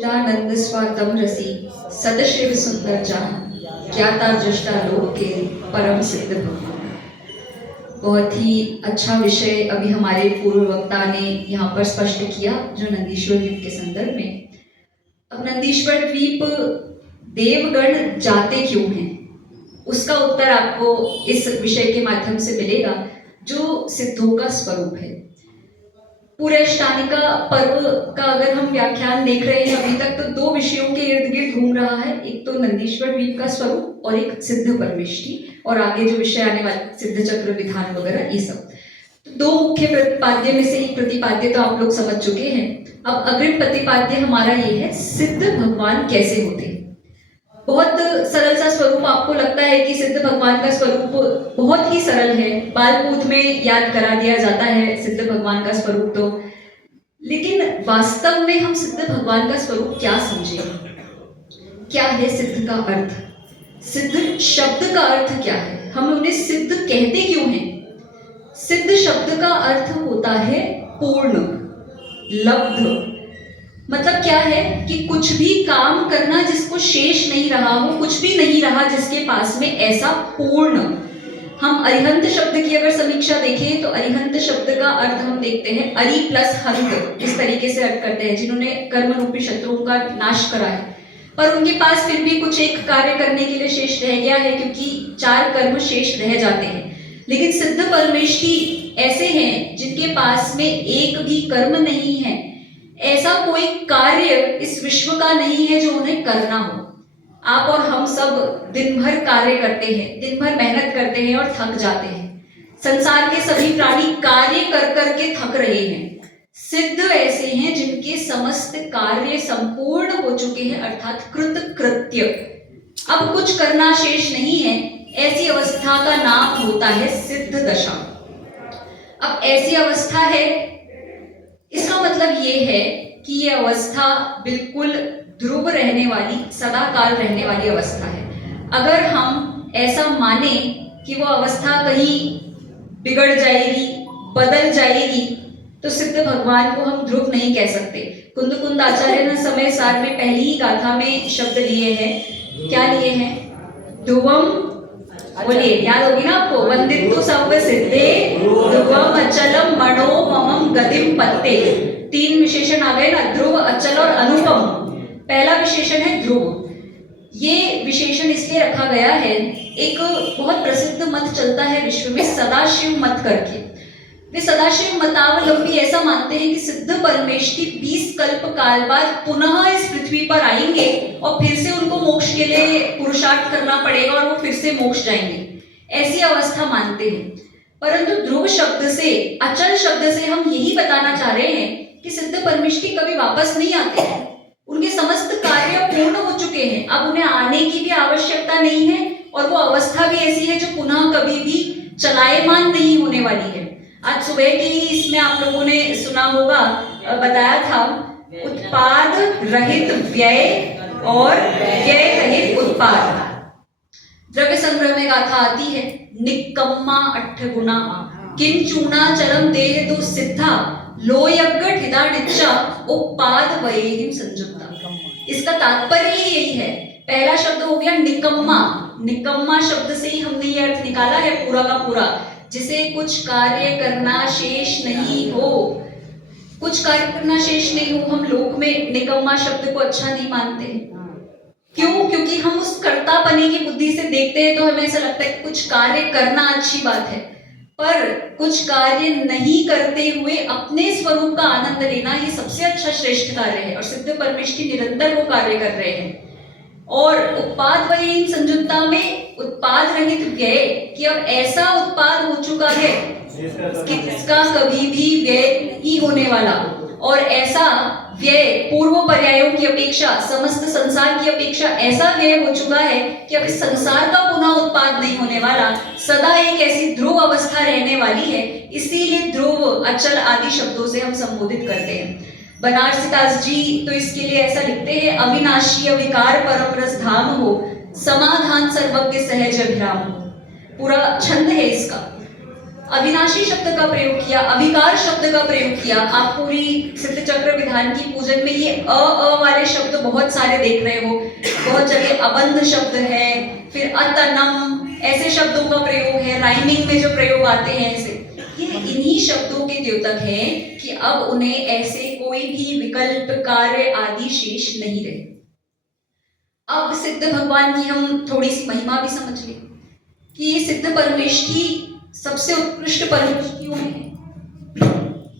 चिदानंद स्वातम रसी सदशिव सुंदर जहां ज्ञाता दृष्टा लोक के परम सिद्ध भगवान। बहुत ही अच्छा विषय अभी हमारे पूर्व वक्ता ने यहाँ पर स्पष्ट किया जो नंदीश्वर द्वीप के संदर्भ में। अब नंदीश्वर द्वीप देवगण जाते क्यों हैं, उसका उत्तर आपको इस विषय के माध्यम से मिलेगा जो सिद्धों का स्वरूप है। पूरे अष्टानिका पर्व का अगर हम व्याख्यान देख रहे हैं अभी तक, तो दो विषयों के इर्द गिर्द घूम रहा है, एक तो नंदीश्वर द्वीप का स्वरूप और एक सिद्ध परमेष्टि, और आगे जो विषय आने वाले सिद्ध चक्र विधान वगैरह ये सब। तो दो मुख्य प्रतिपाद्य में से एक प्रतिपाद्य तो आप लोग समझ चुके हैं। अब अग्रिम प्रतिपाद्य हमारा ये है, सिद्ध भगवान कैसे होते हैं। बहुत सरल सा स्वरूप आपको लगता है कि सिद्ध भगवान का स्वरूप बहुत ही सरल है, बालपूत में याद करा दिया जाता है सिद्ध भगवान का स्वरूप तो, लेकिन वास्तव में हम सिद्ध भगवान का स्वरूप क्या समझें, क्या है सिद्ध का अर्थ, सिद्ध शब्द का अर्थ क्या है, हम उन्हें सिद्ध कहते क्यों हैं। सिद्ध शब्द का अर्थ होता है पूर्ण, लब्ध। मतलब क्या है कि कुछ भी काम करना जिसको शेष नहीं रहा हो, कुछ भी नहीं रहा जिसके पास में, ऐसा पूर्ण। हम अरिहंत शब्द की अगर समीक्षा देखें तो अरिहंत शब्द का अर्थ हम देखते हैं अरि प्लस हंत, इस तरीके से अर्थ करते हैं, जिन्होंने कर्म रूपी शत्रुओं का नाश करा है, पर उनके पास फिर भी कुछ एक कार्य करने के लिए शेष रह गया है, क्योंकि 4 कर्म शेष रह जाते हैं। लेकिन सिद्ध परमेष्टि ऐसे हैं जिनके पास में एक भी कर्म नहीं है, ऐसा कोई कार्य इस विश्व का नहीं है जो उन्हें करना हो। आप और हम सब दिन भर कार्य करते हैं, दिन भर मेहनत करते हैं और थक जाते हैं। संसार के सभी प्राणी कार्य कर करके थक रहे हैं। सिद्ध ऐसे हैं जिनके समस्त कार्य संपूर्ण हो चुके हैं, अर्थात कृत कृत्य, अब कुछ करना शेष नहीं है। ऐसी अवस्था का नाम होता है सिद्ध दशा। अब ऐसी अवस्था है, इसका मतलब ये है कि ये अवस्था बिल्कुल ध्रुव रहने वाली, सदा काल रहने वाली अवस्था है। अगर हम ऐसा माने कि वो अवस्था कहीं बिगड़ जाएगी, बदल जाएगी, तो सिद्ध भगवान को हम ध्रुव नहीं कह सकते। कुंद आचार्य ने समय सार में पहली ही गाथा में शब्द लिए हैं, क्या लिए हैं, ध्रुवम, बोलिए, याद होगी ना आपको, वंदितु सर्व सिद्धे ध्रुवम अचलम मणो ममम गतिम पत्ते। 3 विशेषण आ गए ना, ध्रुव, अचल और अनुपम। पहला विशेषण है ध्रुव। ये विशेषण इसलिए रखा गया है, एक बहुत प्रसिद्ध मत चलता है विश्व में, सदाशिव मत करके। वे सदाशिव मतावलंबी ऐसा मानते हैं कि सिद्ध परमेष्टि 20 कल्प काल बाद पुनः इस पृथ्वी पर आएंगे और फिर से उनको मोक्ष के लिए पुरुषार्थ करना पड़ेगा और वो फिर से मोक्ष जाएंगे, ऐसी अवस्था मानते हैं। परंतु ध्रुव शब्द से, अचल शब्द से हम यही बताना चाह रहे हैं कि सिद्ध परमेष्टि कभी वापस नहीं आते हैं, उनके समस्त कार्य पूर्ण हो चुके हैं, अब उन्हें आने की भी आवश्यकता नहीं है, और वो अवस्था भी ऐसी है जो पुनः कभी भी चलायमान नहीं होने वाली है। आज सुबह की इसमें आप लोगों ने सुना होगा, बताया था, उत्पाद रहित व्यय और व्यय रहित उत्पाद। द्रव्य संग्रह में गाथा आती है, निक्कम्मा 8 गुना किंचूना चरम देह दो सिद्धा लोयग्गट हिदानिच्चा उपाद वयेहिम संयुक्ता। इसका तात्पर्य ही यही है। पहला शब्द हो गया निकम्मा। निकम्मा शब्द से ही हमने ये अर्थ निकाला है पूरा का पूरा, जिसे कुछ कार्य करना शेष नहीं हो, कुछ कार्य करना शेष नहीं हो। हम लोक में निकम्मा शब्द को अच्छा नहीं मानते हैं। क्यों? क्योंकि हम उस कर्तापने की बुद्धि से देखते हैं तो हमें ऐसा लगता है कि कुछ कार्य करना अच्छी बात है, पर कुछ कार्य नहीं करते हुए अपने स्वरूप का आनंद लेना ये सबसे अच्छा श्रेष्ठ कार्य है। और सिद्ध परमेष्टि निरंतर वो कार्य कर रहे हैं। और उत्पाद वयहीन संयुक्ता में उत्पाद रहित व्यय, कि अब ऐसा उत्पाद हो चुका है कि इसका कभी भी व्यय ही होने वाला, और ऐसा व्यय पूर्व पर्यायों की अपेक्षा, समस्त संसार की अपेक्षा ऐसा व्यय हो चुका है कि अब इस संसार का पुनः उत्पाद नहीं होने वाला, सदा एक ऐसी ध्रुव अवस्था रहने वाली है। इसीलिए ध्रुव, अचल आदि शब्दों से हम संबोधित करते हैं। बनारसीदास जी तो इसके लिए ऐसा लिखते हैं, अविनाशी अविकार परम रस धाम हो, समाधान सर्वज्ञ सहज अभिराम हो। पूरा छंद है इसका। अविनाशी शब्द का प्रयोग किया, अविकार शब्द का प्रयोग किया। आप पूरी सिद्ध चक्र विधान की पूजन में ये अ वाले शब्द बहुत सारे देख रहे हो। बहुत जगह अबंध शब्द है, फिर अतनम, ऐसे शब्दों का प्रयोग है। राइमिंग में जो प्रयोग आते हैं ऐसे, ये इन्हीं शब्दों के द्योतक हैं कि अब उन्हें ऐसे कोई भी विकल्प, कार्य आदि शेष नहीं रहे। अब सिद्ध भगवान की हम थोड़ी सी महिमा भी समझ लें कि सिद्ध परमेष्ठी सबसे उत्कृष्ट परमेष्ठियों में है।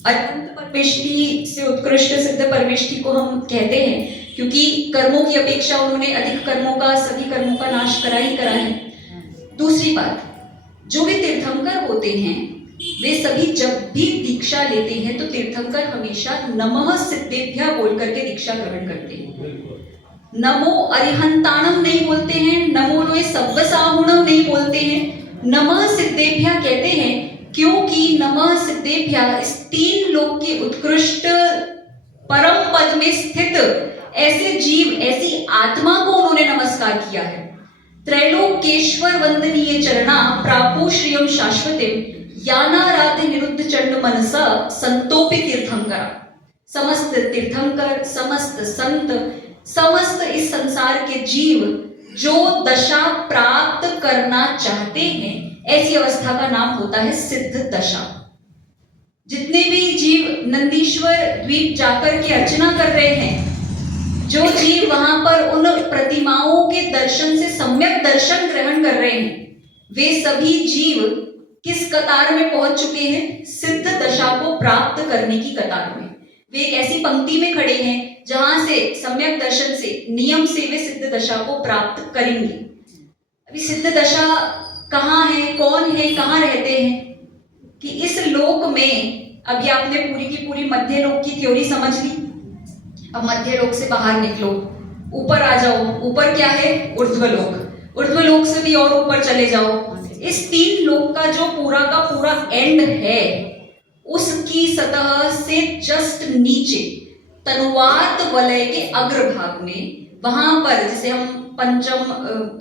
अनंत परमेष्ठी से उत्कृष्ट सिद्ध परमेष्ठी को हम कहते हैं क्योंकि कर्मों की अपेक्षा उन्होंने अधिक कर्मों का, सभी कर्मों का नाश करा ही करा है। दूसरी बात, जो भी तीर्थंकर होते हैं वे सभी जब भी दीक्षा लेते हैं तो तीर्थंकर हमेशा नमः सिद्धेभ्यः बोल करके दीक्षा ग्रहण करते हैं। नमो अरिहंताणम नहीं बोलते हैं, नमो लोए सव्वसाहुणम नहीं बोलते हैं, नमः सिद्धेभ्यः कहते हैं क्योंकि नमः सिद्धेभ्यः इस तीन लोक के उत्कृष्ट परम पद में स्थित ऐसे जीव, ऐसी आत्मा को उन्होंने नमस्कार किया है। त्रैलोकेश्वर वंदनीय चरणा प्रापो श्रियम शाश्वतिम यानाराध्य निरुद्ध चंड मनसा संतोपि तीर्थंकर। समस्त तीर्थंकर, समस्त संत, समस्त इस संसार के जीव जो दशा प्राप्त करना चाहते हैं, ऐसी अवस्था का नाम होता है सिद्ध दशा। जितने भी जीव नंदीश्वर द्वीप जाकर के अर्चना कर रहे हैं, जो जीव वहां पर उन प्रतिमाओं के दर्शन से सम्यक दर्शन ग्रहण कर रहे हैं, वे सभी जीव किस कतार में पहुंच चुके हैं? सिद्ध दशा को प्राप्त करने की कतार में। वे एक ऐसी पंक्ति में खड़े हैं जहां से सम्यक दर्शन से, नियम से वे सिद्ध दशा को प्राप्त करेंगे। अभी सिद्ध दशा कहाँ है, कौन है, कहाँ रहते हैं? कि इस लोक में अभी आपने पूरी की पूरी मध्य लोक की थ्योरी समझ ली। अब मध्य लोक से बाहर निकलो, ऊपर आ जाओ। ऊपर क्या है? ऊर्ध्वलोक। ऊर्ध्वलोक से भी और ऊपर चले जाओ। इस तीन लोक का जो पूरा का पूरा एंड है, उसकी सतह से जस्ट नीचे तनुवात वलय के अग्रभाग में, वहां पर जिसे हम पंचम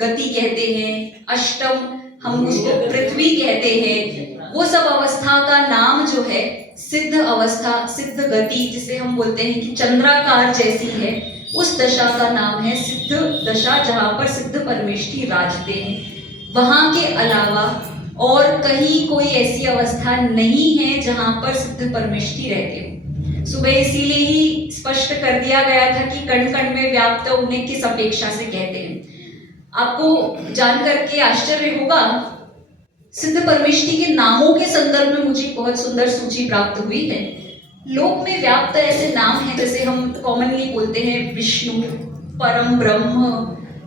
गति कहते हैं, अष्टम हम उसको पृथ्वी कहते हैं, वो सब अवस्था का नाम जो है सिद्ध अवस्था, सिद्ध गति, जिसे हम बोलते हैं कि चंद्राकार जैसी है, उस दशा का नाम है सिद्ध दशा, जहां पर सिद्ध परमेष्ठी राजते हैं। वहां के अलावा और कहीं कोई ऐसी अवस्था नहीं है जहां पर सिद्ध परमेष्ठी रहते हो। सुबह इसीलिए ही स्पष्ट कर दिया गया था कि कण कण में व्याप्त उन्हें किस अपेक्षा से कहते हैं। आपको जान करके आश्चर्य होगा, सिद्ध परमेष्ठी के नामों के संदर्भ में मुझे बहुत सुंदर सूची प्राप्त हुई है। लोक में व्याप्त ऐसे नाम हैं जैसे हम कॉमनली बोलते हैं विष्णु, परम ब्रह्म,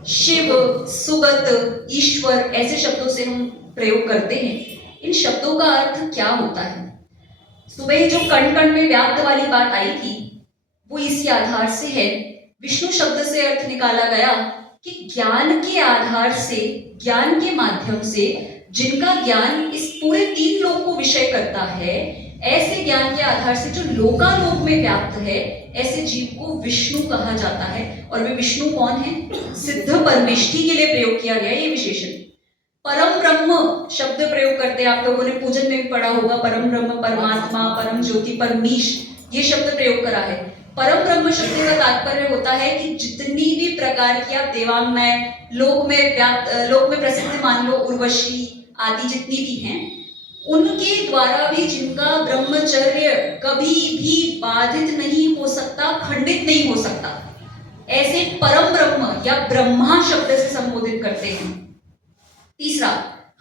शिव, सुगत, ईश्वर, ऐसे शब्दों से हम प्रयोग करते हैं। इन शब्दों का अर्थ क्या होता है? सुबह जो कण कण में व्याप्त वाली बात आई थी, वो इसी आधार से है। विष्णु शब्द से अर्थ निकाला गया कि ज्ञान के आधार से, ज्ञान के माध्यम से, जिनका ज्ञान इस पूरे तीन लोक को विषय करता है, ऐसे ज्ञान के आधार से जो लोकालोक में व्याप्त है, ऐसे जीव को विष्णु कहा जाता है। और वे विष्णु कौन है? सिद्ध परमेष्ठी के लिए प्रयोग किया गया ये विशेषण। परम ब्रह्म शब्द प्रयोग करते हैं, आप लोगों ने पूजन में भी पढ़ा होगा, परम ब्रह्म, परमात्मा, परम ज्योति, परमीश, ये शब्द प्रयोग करा है। परम ब्रह्म शब्द का तात्पर्य होता है कि जितनी भी प्रकार की आप देवांगनाएं लोक में प्रसिद्ध मान लो, उर्वशी आदि जितनी भी हैं, उनके द्वारा भी जिनका ब्रह्मचर्य कभी भी बाधित नहीं हो सकता, खंडित नहीं हो सकता, ऐसे परम ब्रह्म या ब्रह्मा शब्द से संबोधित करते हैं। तीसरा,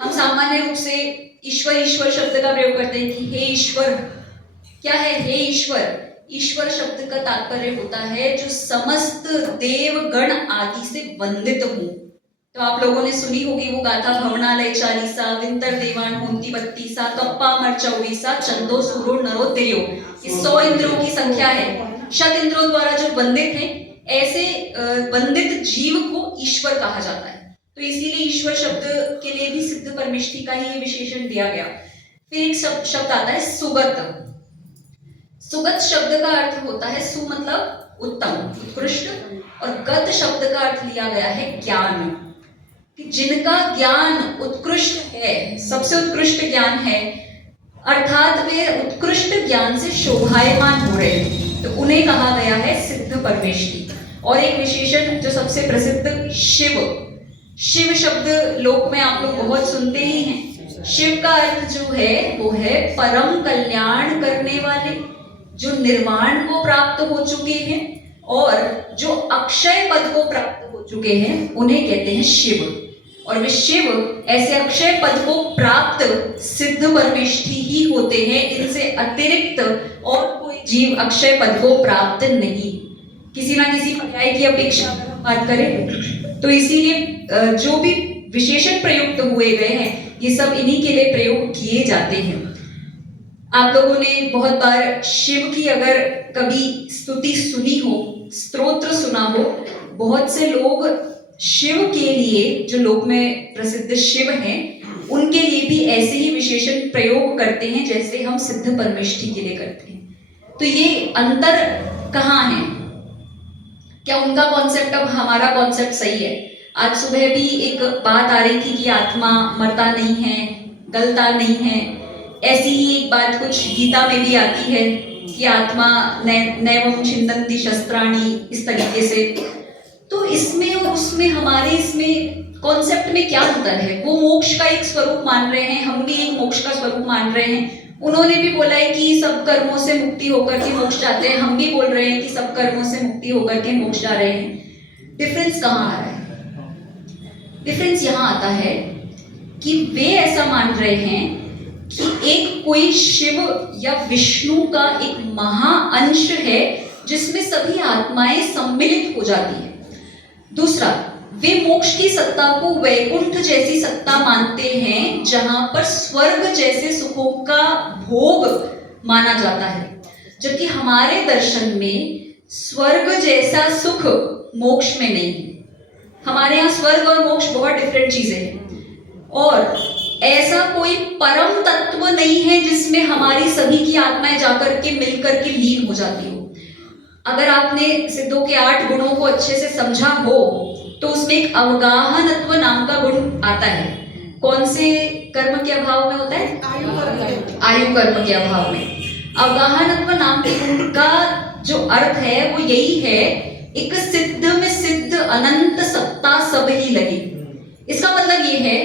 हम सामान्य रूप से ईश्वर, ईश्वर शब्द का प्रयोग करते हैं कि हे ईश्वर। क्या है हे ईश्वर? ईश्वर शब्द का तात्पर्य होता है जो समस्त देवगण आदि से वंदित हो। तो आप लोगों ने सुनी होगी वो गाथा, भवनालय चालीसा, विंतर देवान होंती बत्तीसा, कप्पा मर चौबीसा, चंदो सूरो नरो तिरियो। ये 100 इंद्रों की संख्या है। शत इंद्रों द्वारा जो वंदित हैं, ऐसे वंदित जीव को ईश्वर कहा जाता है। तो इसीलिए ईश्वर शब्द के लिए भी सिद्ध परमेष्ठी का ही विशेषण दिया गया। फिर एक शब्द आता है सुगत। सुगत शब्द का अर्थ होता है, सु मतलब उत्तम, उत्कृष्ट, और गत शब्द का अर्थ लिया गया है ज्ञान, कि जिनका ज्ञान उत्कृष्ट है, सबसे उत्कृष्ट ज्ञान है, अर्थात वे उत्कृष्ट ज्ञान से शोभायमान हो रहे हैं, तो उन्हें कहा गया है सिद्ध परमेष्ठी। और एक विशेषण जो सबसे प्रसिद्ध, शिव। शिव शब्द लोक में आप लोग बहुत सुनते ही हैं। शिव का अर्थ जो है वो है परम कल्याण करने वाले, जो निर्वाण को प्राप्त हो चुके हैं और जो अक्षय पद को प्राप्त हो चुके हैं, उन्हें कहते हैं शिव। और वे शिव ऐसे अक्षय पद को प्राप्त सिद्ध परमेष्ठी ही होते हैं। इनसे अतिरिक्त और कोई जीव अक्षय पद को प्राप्त नहीं। किसी ना किसी पर्याय की अपेक्षा अगर हम बात करें तो इसीलिए जो भी विशेषण प्रयुक्त हुए गए हैं, ये सब इन्हीं के लिए प्रयोग किए जाते हैं। आप लोगों ने बहुत बार शिव की अगर कभी स्तुति सुनी हो, स्तोत्र सुना हो, बहुत से लोग शिव के लिए, जो लोक में प्रसिद्ध शिव हैं, उनके लिए भी ऐसे ही विशेषण प्रयोग करते हैं जैसे हम सिद्ध परमेष्ठी के लिए करते हैं। तो ये अंतर कहाँ है? क्या उनका कॉन्सेप्ट अब हमारा कॉन्सेप्ट सही है? आज सुबह भी एक बात आ रही थी कि आत्मा मरता नहीं है, गलता नहीं है। ऐसी ही एक बात कुछ गीता में भी आती है कि आत्मा नैवं छिन्दन्ति शस्त्राणि, इस तरीके से। तो इसमें और उसमें, हमारे इसमें कॉन्सेप्ट में क्या अंतर है? वो मोक्ष का एक स्वरूप मान रहे हैं, हम भी एक मोक्ष का स्वरूप मान रहे हैं। उन्होंने भी बोला है कि सब कर्मों से मुक्ति होकर के मोक्ष जाते हैं, हम भी बोल रहे हैं कि सब कर्मों से मुक्ति होकर के मोक्ष जा रहे हैं। डिफरेंस कहाँ आ रहा है? डिफरेंस यहाँ आता है कि वे ऐसा मान रहे हैं कि एक कोई शिव या विष्णु का एक महाअंश है जिसमें सभी आत्माएं सम्मिलित हो जाती है। दूसरा, वे मोक्ष की सत्ता को वैकुंठ जैसी सत्ता मानते हैं, जहां पर स्वर्ग जैसे सुखों का भोग माना जाता है। जबकि हमारे दर्शन में स्वर्ग जैसा सुख मोक्ष में नहीं है। हमारे यहाँ स्वर्ग और मोक्ष बहुत डिफरेंट चीजें हैं। और ऐसा कोई परम तत्व नहीं है जिसमें हमारी सभी की आत्माएं जाकर के मिलकर के लीन हो जाती हो। अगर आपने सिद्धों के 8 गुणों को अच्छे से समझा हो तो उसमें एक अवगाहनत्व नाम का गुण आता है। कौन से कर्म के अभाव में होता है? आयु कर्म के अभाव में। अवगाहनत्व नाम के गुण का जो अर्थ है वो यही है, एक सिद्ध में सिद्ध अनंत सत्ता सब ही लगी। इसका मतलब ये है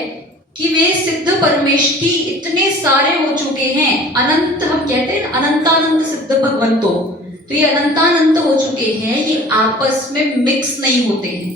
कि वे सिद्ध परमेष्ठी इतने सारे हो चुके हैं, अनंत, हम कहते हैं अनंतानंत सिद्ध भगवंतो, तो ये अनंतानंत हो चुके हैं, ये आपस में मिक्स नहीं होते हैं।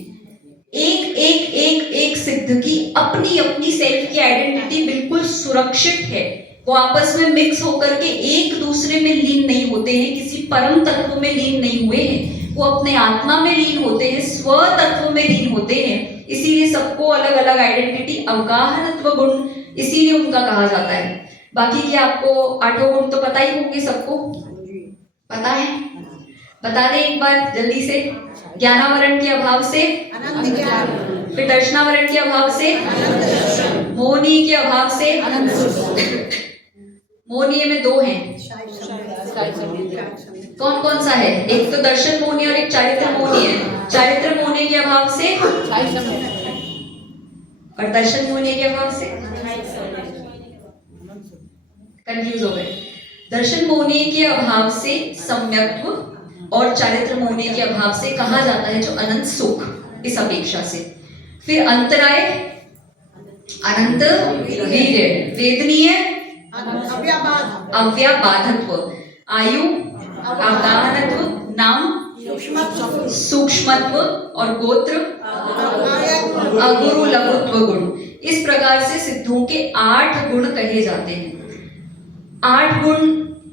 एक एक एक एक सिद्ध की अपनी अपनी सेल्फ की आइडेंटिटी बिल्कुल सुरक्षित है। वो आपस में मिक्स होकर के एक दूसरे में लीन नहीं होते हैं, किसी परम तत्व में लीन नहीं हुए हैं, वो अपने आत्मा में लीन होते हैं, स्व तत्व में लीन होते हैं। इसीलिए सबको अलग अलग आइडेंटिटी, अवगाहनत्व गुण इसीलिए उनका कहा जाता है। बाकी के आपको 8 गुण तो पता ही होंगे, सबको पता है? बता दें एक बार जल्दी से। ज्ञानावरण के अभाव से, फिर दर्शनावरण के अभाव से, मोहनी के अभाव से। मोहनीय में 2 हैं, कौन कौन सा है? एक तो दर्शन मोहनी और एक चारित्र मोहनी है। चारित्र मोहनी के अभाव से और दर्शन मोहनी के अभाव से कंफ्यूज हो गए। दर्शन मोहनी के अभाव से सम्यक्त्व और चारित्र मोहनी के अभाव से कहा जाता है जो अनंत सुख, इस अपेक्षा से। फिर अंतराय, अनंत वीर्य, वेदनीय अव्याबाधत्व, आयु अवगाहनत्व, नाम सूक्ष्मत्व और गोत्र अगुरु लघुत्व गुण। इस प्रकार से सिद्धों के 8 गुण कहे जाते हैं। 8 गुण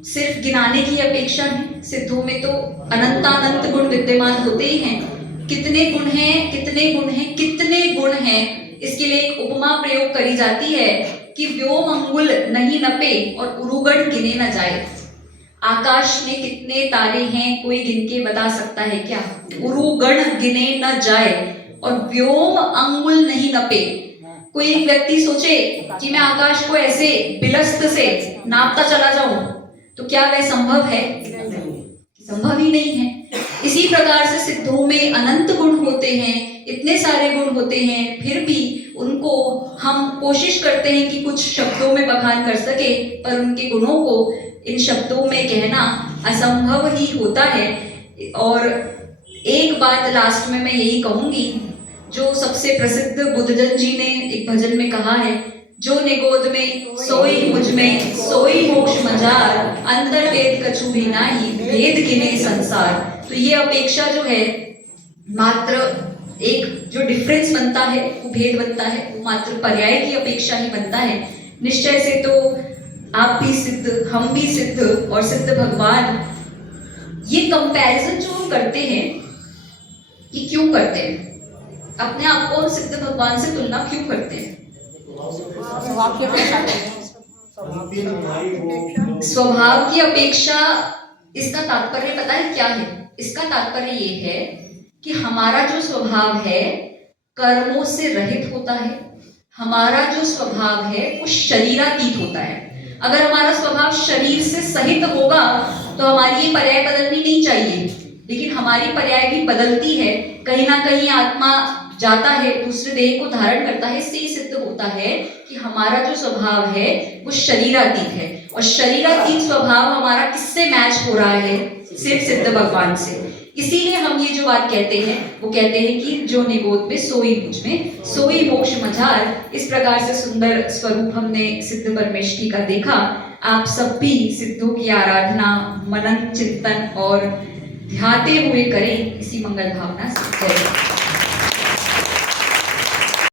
सिर्फ गिनाने की अपेक्षा है। सिद्धों में तो अनंतानंत गुण विद्यमान होते ही हैं। कितने गुण हैं, कितने गुण हैं, कितने गुण हैं, इसके लिए एक उपमा प्रयोग करी जाती है कि व्योम अंगुल नहीं नपे और उरुगण गिने न जाए। आकाश में कितने तारे हैं कोई गिन के बता सकता है क्या? उरुगण गिने न जाए और व्योम अंगुल नहीं नपे। कोई एक व्यक्ति सोचे कि मैं आकाश को ऐसे बिलस्त से नापता चला जाऊं, तो क्या वह संभव है? संभव ही नहीं है। इसी प्रकार से सिद्धों में अनंत गुण होते हैं, इतने सारे गुण होते हैं, फिर भी उनको हम कोशिश करते हैं कि कुछ शब्दों में बखान कर सके, पर उनके गुणों को इन शब्दों में कहना असंभव ही होता है। और एक बात लास्ट में मैं यही कहूंगी, जो सबसे प्रसिद्ध बुद्धजन जी ने एक भजन में कहा है, जो निगोद में सोई मुझ में सोई मोक्ष मजार, अंतर वेद कछु भी नाही भेद गिने संसार। तो ये अपेक्षा जो है, मात्र एक जो डिफरेंस बनता है, वो भेद बनता है, वो मात्र पर्याय की अपेक्षा ही बनता है। निश्चय से तो आप भी सिद्ध, हम भी सिद्ध, और सिद्ध भगवान, ये कंपैरिजन जो हम करते हैं, ये क्यों करते हैं? अपने आप को सिद्ध भगवान से तुलना क्यों करते हैं? स्वभाव की अपेक्षा। इसका तात्पर्य पता है क्या है? इसका तात्पर्य ये है कि हमारा जो स्वभाव है कर्मों से रहित होता है, हमारा जो स्वभाव है वो शरीरातीत होता है। अगर हमारा स्वभाव शरीर से सहित होगा तो हमारी ये पर्याय बदलनी नहीं चाहिए, लेकिन हमारी पर्याय भी बदलती है। कहीं ना कहीं आत्मा जाता है, दूसरे देह को धारण करता है। इससे सिद्ध होता है कि हमारा जो स्वभाव है वो शरीरातीत है, और शरीरातीत स्वभाव हमारा किससे मैच हो रहा है? सिर्फ सिद्ध भगवान से। इसीलिए हम ये जो बात कहते हैं, वो कहते हैं कि जो निगोद में सोई मुझ में सोई मोक्ष मझार। इस प्रकार से सुंदर स्वरूप हमने सिद्ध परमेष्ठी का देखा। आप सब भी सिद्धों की आराधना, मनन, चिंतन और ध्याते हुए करें, इसी मंगल भावना से। जय।